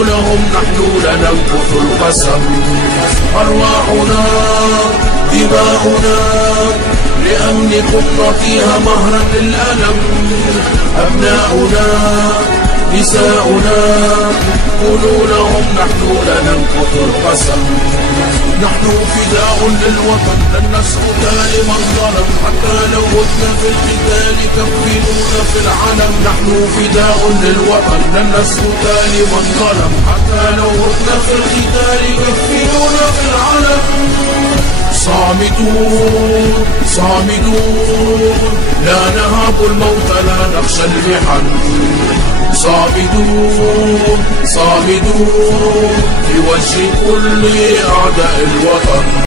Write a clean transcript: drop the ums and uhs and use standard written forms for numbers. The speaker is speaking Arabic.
لهم نحن لننكث القسم. أرواحنا دماؤنا لأمنكم نعطيها مهرا للألم. أبناؤنا نساؤنا قولوا لهم نحن لننكث القسم. نحن فداء للوطن لن نسكت لمن ظلم، حتى لو متنا في القتال كفنونا في العلم. نحن فداء للوطن لن نسكت لمن ظلم، حتى لو متنا في القتال كفنونا في العلم. صامدون صامدون لا نهاب الموت لا نخشى المحن. صامدون صامدون في وجه كل أعداء الوطن.